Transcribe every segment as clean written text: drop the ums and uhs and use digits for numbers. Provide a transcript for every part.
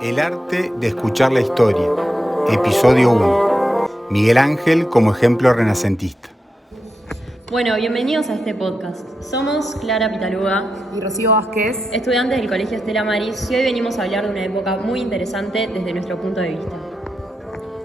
El arte de escuchar la historia. Episodio 1. Miguel Ángel como ejemplo renacentista. Bueno, bienvenidos a este podcast. Somos Clara Pitaluga y Rocío Vázquez, estudiantes del Colegio Estela Maris, y hoy venimos a hablar de una época muy interesante desde nuestro punto de vista.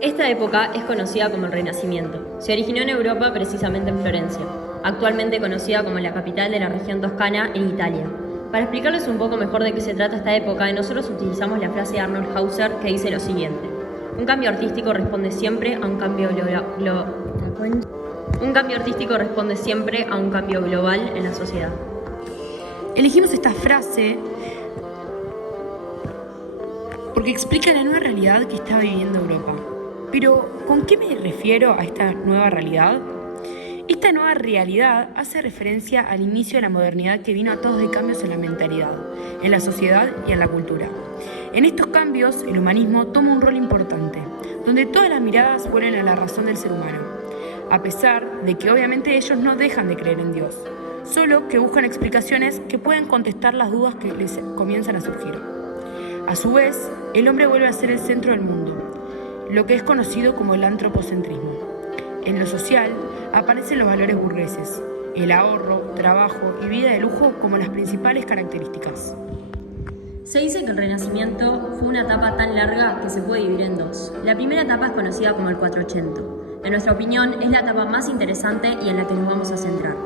Esta época es conocida como el Renacimiento. Se originó en Europa, precisamente en Florencia, actualmente conocida como la capital de la región toscana en Italia. Para explicarles un poco mejor de qué se trata esta época, nosotros utilizamos la frase de Arnold Hauser que dice lo siguiente: un cambio artístico responde siempre a un cambio global en la sociedad. Elegimos esta frase porque explica la nueva realidad que está viviendo Europa. Pero, ¿con qué me refiero a esta nueva realidad? Esta nueva realidad hace referencia al inicio de la modernidad que vino a todos de cambios en la mentalidad, en la sociedad y en la cultura. En estos cambios, el humanismo toma un rol importante, donde todas las miradas vuelven a la razón del ser humano, a pesar de que obviamente ellos no dejan de creer en Dios, solo que buscan explicaciones que pueden contestar las dudas que les comienzan a surgir. A su vez, el hombre vuelve a ser el centro del mundo, lo que es conocido como el antropocentrismo. En lo social, aparecen los valores burgueses, el ahorro, trabajo y vida de lujo como las principales características. Se dice que el Renacimiento fue una etapa tan larga que se puede dividir en dos. La primera etapa es conocida como el 480. En nuestra opinión, es la etapa más interesante y en la que nos vamos a centrar.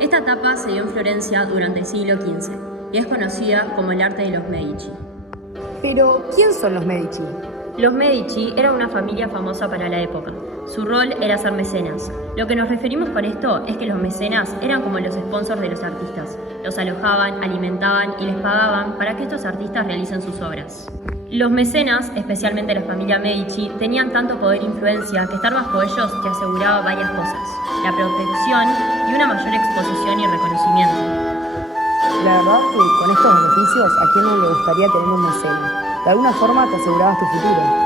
Esta etapa se dio en Florencia durante el siglo XV y es conocida como el arte de los Medici. Pero, ¿quién son los Medici? Los Medici eran una familia famosa para la época. Su rol era ser mecenas. Lo que nos referimos con esto es que los mecenas eran como los sponsors de los artistas. Los alojaban, alimentaban y les pagaban para que estos artistas realicen sus obras. Los mecenas, especialmente la familia Medici, tenían tanto poder e influencia que estar bajo ellos te aseguraba varias cosas: la protección y una mayor exposición y reconocimiento. La verdad que con estos beneficios, ¿a quién no le gustaría tener un mecena? De alguna forma te asegurabas tu futuro.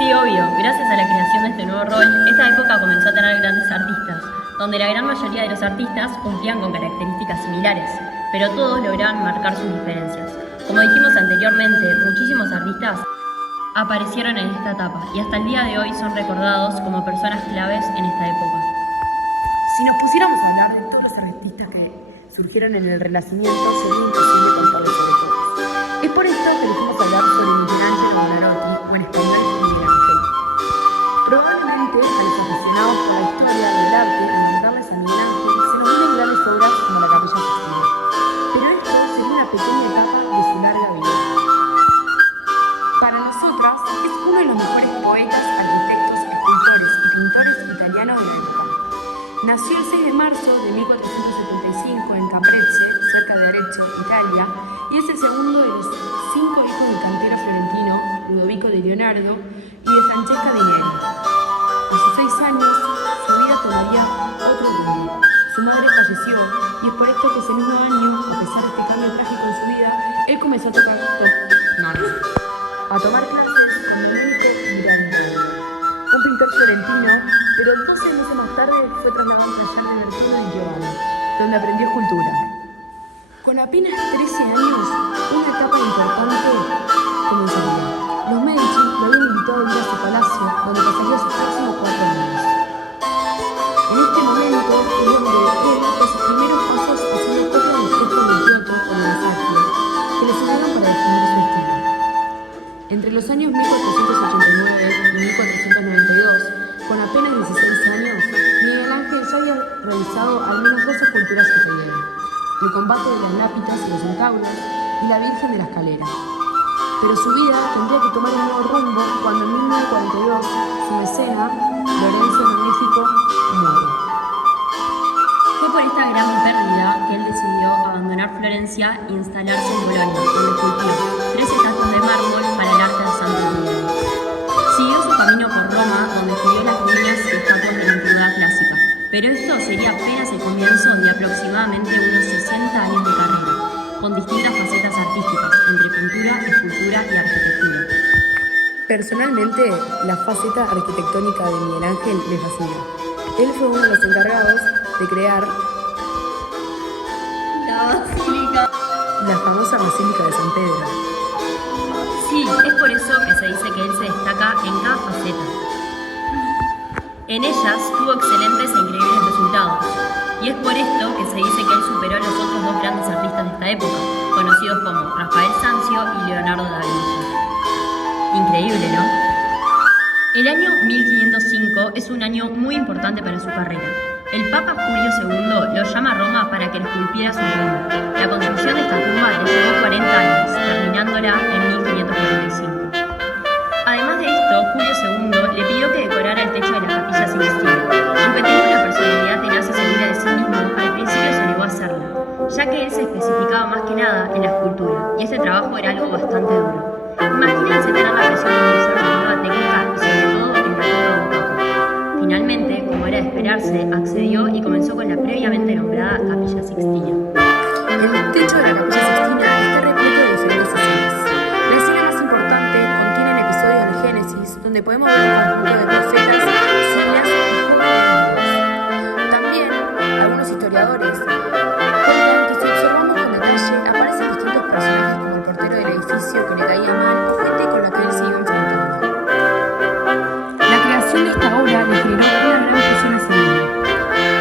Sí, obvio. Gracias a la creación de este nuevo rol, esta época comenzó a tener grandes artistas, donde la gran mayoría de los artistas cumplían con características similares, pero todos lograban marcar sus diferencias. Como dijimos anteriormente, muchísimos artistas aparecieron en esta etapa y hasta el día de hoy son recordados como personas claves en esta época. Si nos pusiéramos a hablar de todos los artistas que surgieron en el Renacimiento, sería imposible contarlos sobre todos. Es por esto que elegimos hablar sobre Miguel Ángel Buonarroti, o en español Miguel Ángel. Probablemente a los aficionados por la historia del arte, al nombrarles a Miguel Ángel, se nos vienen grandes obras como la Capilla Sixtina. Pero esto sería una pequeña etapa de su larga vida. Para nosotras, es uno de los mejores poetas, arquitectos, escultores y pintores italianos de la época. Nació el 6 de marzo de 1475 en Caprese, cerca de Arezzo, Italia, y es el segundo de los 5 hijos del cantero florentino Ludovico di Leonardo y de Francesca di Neri. A sus 6 años, su vida tomaría otro rumbo. Su madre falleció y es por esto que ese mismo año, a pesar de este cambio trágico en su vida, él comenzó a tomar clases con Domenico Mirandola, un pintor florentino, pero 12 meses más tarde fue trasladado al taller de Bertoldo di Giovanni, donde aprendió escultura. Con apenas 13 años, una etapa importante comenzaría. Los Medici lo habían invitado a ir a su palacio, donde pasaría sus próximos 4 años. En este momento es donde él da sus primeros pasos haciendo copia del fresco de Giotto o de Masaccio, que le sirvieron para definir su estilo. Entre los años 1489 y 1492, con apenas 16 años, Miguel Ángel ya había realizado al menos 2 esculturas que se dieron: el combate de las lápidas y los centauros y la Virgen de la Escalera. Pero su vida tendría que tomar un nuevo rumbo cuando en 1942 su mecena, Lorenzo Magnífico, muere. Fue por esta gran pérdida que él decidió abandonar Florencia e instalarse en Bolonia, donde esculpió 3 estatuas de mármol para el arte del Santo Grial. Siguió su camino por Roma, donde estudió las ruinas y estatuas de la antigüedad clásica, pero esto sería apenas el comienzo de aproximadamente unos 60 años de carrera, con distintas facetas artísticas, entre pintura, escultura y arquitectura. Personalmente, la faceta arquitectónica de Miguel Ángel me fascina. Él fue uno de los encargados de crear la basílica la famosa Basílica de San Pedro. Sí, esta por eso que se dice que él se destaca en cada faceta. En ellas tuvo excelentes e increíbles resultados, y es por esto que se dice que él superó a los otros dos grandes artistas de esta época, conocidos como Rafael Sanzio y Leonardo da Vinci. Increíble, ¿no? El año 1505 es un año muy importante para su carrera. El Papa Julio II lo llama a Roma para que le esculpiera su tumba. La construcción de esta tumba le llevó 40 años, terminándola en 1545. Además de esto, Julio II le pidió que decorara el techo de la Capilla Sixtina. Aunque tenía una personalidad tenaz y segura de sí mismo, al principio se negó a hacerla, ya que él se especificaba más que nada en la escultura, y este trabajo era algo bastante duro. Imagínense tener la presión de utilizar una nueva técnica y sobre todo en la tumba de un papa. Finalmente, como era de esperarse, accedió y comenzó con la previamente nombrada Capilla Sixtina. El techo de la Capilla Sixtina está repleto de diferentes escenas. La escena más importante contiene el episodio del Génesis, donde podemos ver un conjunto de profetas, Isaías y Job. También, algunos historiadores cuentan que si observamos con detalle, aparecen distintos personajes como el portero del edificio que le caía mal o gente con la que él se iba enfrentando. La creación de esta obra le generó una gran presión a Sevilla.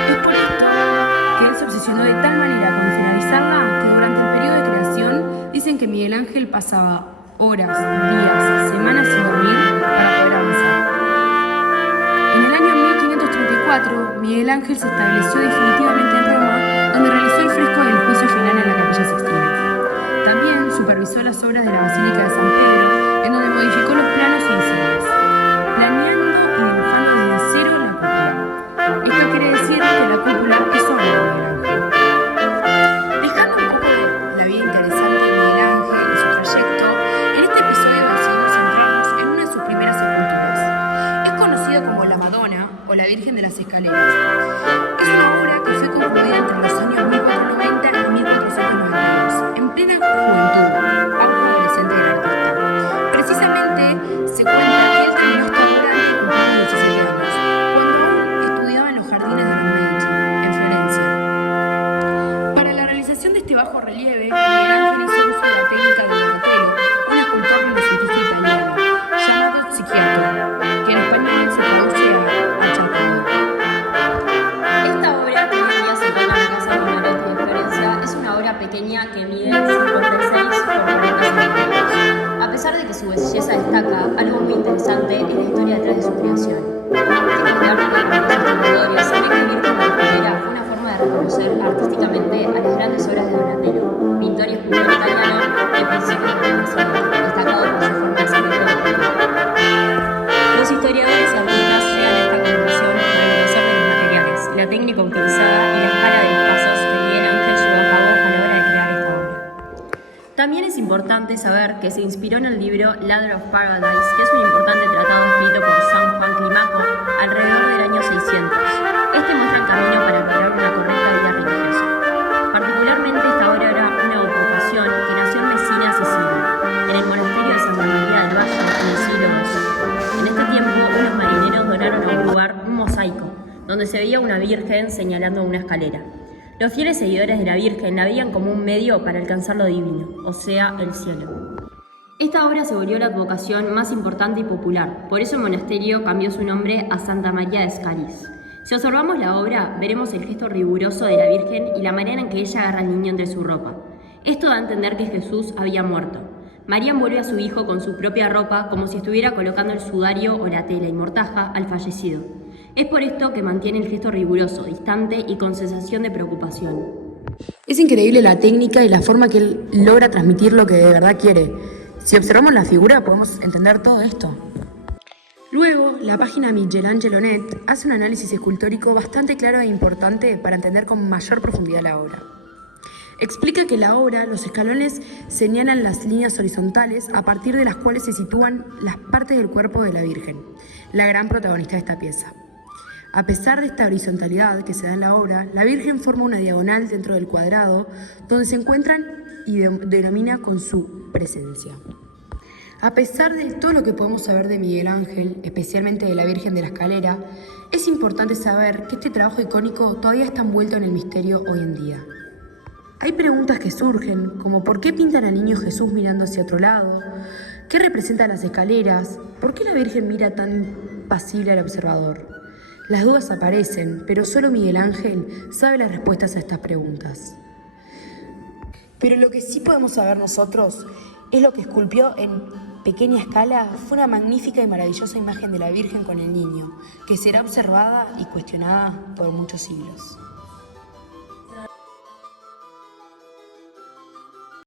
Es por esto que él se obsesionó de tal manera con finalizarla que durante el periodo de creación dicen que Miguel Ángel pasaba horas, días, semanas sin dormir para poder avanzar. En el año 1534, Miguel Ángel se estableció definitivamente en Roma, donde realizó el fresco del juicio final en la Capilla Sixtina. También supervisó las obras de la Basílica de San Pedro, en donde modificó los planos y diseños, planeando y dibujando desde cero la cúpula. Esto quiere decir que la cúpula es obra de Miguel Ángel. Dejando un poco la vida interesante de Miguel Ángel y su trayecto, en este episodio decidimos centrarnos en una de sus primeras esculturas. Es conocida como la Madonna o la Virgen de las Escaleras. Es una obra que fue concluida entre los años 1490 y 1492, en plena juventud, aún adolescente del artista. Precisamente se cuenta que él terminó esta obra antes de cumplir los 17 años, cuando aún estudiaba en los jardines de los Medici, en Florencia. Para la realización de este bajo relieve, Miguel Ángel hizo uso de la técnica del martelo, un escultor renacentista italiano, llamado Cicchiato, que en español se traduce a achacado. Esta obra, que hoy en día se encuentra en la Casa Buonarroti de Florencia, es una obra pequeña que mide 56 por 40 centímetros. A pesar de que su belleza destaca, algo muy interesante es la historia detrás de su creación. Hay que contar que para los historiadores creen que Virgen de la Escalera fue una forma de reconocer artísticamente a las grandes obras de Donatello, pintor y escultor italiano de principios del Renacimiento, destacado por su forma de escribir de papel. Los historiadores y artistas llegan a esta conclusión por el grosor de los materiales, la técnica utilizada y la escala de los pasos que Miguel Ángel llevó a cabo a la hora de crear esta obra. También es importante saber que se inspiró en el libro Ladder of Paradise, que es un importante tratado escrito por San Juan Climaco alrededor del año 600. Este muestra el camino para lograr una correcta vida religiosa. Particularmente esta obra era una advocación que nació en Messina, Sicilia, en el monasterio de Santa María del Valle en el siglo XII. En este tiempo, unos marineros donaron a un lugar un mosaico, donde se veía una virgen señalando una escalera. Los fieles seguidores de la Virgen la veían como un medio para alcanzar lo divino, o sea, el cielo. Esta obra se volvió la advocación más importante y popular, por eso el monasterio cambió su nombre a Santa María de Scaris. Si observamos la obra, veremos el gesto riguroso de la Virgen y la manera en que ella agarra al niño entre su ropa. Esto da a entender que Jesús había muerto. María envuelve a su hijo con su propia ropa como si estuviera colocando el sudario o la tela y mortaja al fallecido. Es por esto que mantiene el gesto riguroso, distante y con sensación de preocupación. Es increíble la técnica y la forma que él logra transmitir lo que de verdad quiere. Si observamos la figura podemos entender todo esto. Luego, la página Michelangelo.net hace un análisis escultórico bastante claro e importante para entender con mayor profundidad la obra. Explica que la obra, los escalones señalan las líneas horizontales a partir de las cuales se sitúan las partes del cuerpo de la Virgen, la gran protagonista de esta pieza. A pesar de esta horizontalidad que se da en la obra, la Virgen forma una diagonal dentro del cuadrado donde se encuentran y denomina con su presencia. A pesar de todo lo que podemos saber de Miguel Ángel, especialmente de la Virgen de la Escalera, es importante saber que este trabajo icónico todavía está envuelto en el misterio hoy en día. Hay preguntas que surgen, como ¿por qué pintan al niño Jesús mirando hacia otro lado? ¿Qué representan las escaleras? ¿Por qué la Virgen mira tan impasible al observador? Las dudas aparecen, pero solo Miguel Ángel sabe las respuestas a estas preguntas. Pero lo que sí podemos saber nosotros es lo que esculpió en pequeña escala fue una magnífica y maravillosa imagen de la Virgen con el niño, que será observada y cuestionada por muchos siglos.